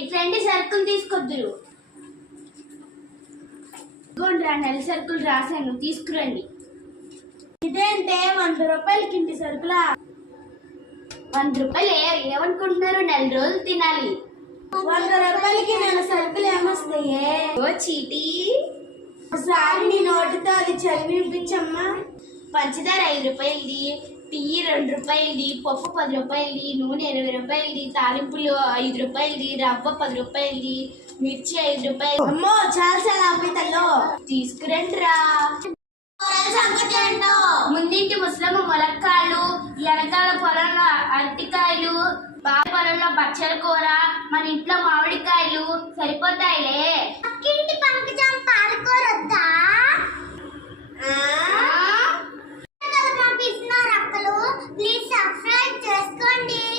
ఇట్లాంటి సరుకులు తీసుకొద్దురు. నెల సరుకులు రాశాను, తీసుకురండి. ఇదేంటే 100 రూపాయలకి ఇంటి సరుకులా? 100 రూపాయలు ఏమనుకుంటున్నారు? నెల రోజులు తినాలి. 100 రూపాయలకి నెల సరుకులు ఏమొస్తాయే? ఓ చీటీ, ఒకసారి నీ నోటితో అది చదివి వినిపించమ్మా. పంచదార 5 రూపాయలది, టీ 2 రూపాయలది, పప్పు 10 రూపాయలది, నూనె 20 రూపాయలది, తాలింపులు 5 రూపాయలది, రవ్వ 10 రూపాయలది, మిర్చి 5 రూపాయలు. అమ్మో చాలా అమ్మితల్లో. తీసుకురండి రా. ముందింటి ముసలమ్మ ములక్కాయలు, వెనకాల పొలంలో అరటికాయలు, బావి పొలంలో బచ్చల కూర, మన ఇంట్లో మామిడికాయలు సరిపోతాయిలే.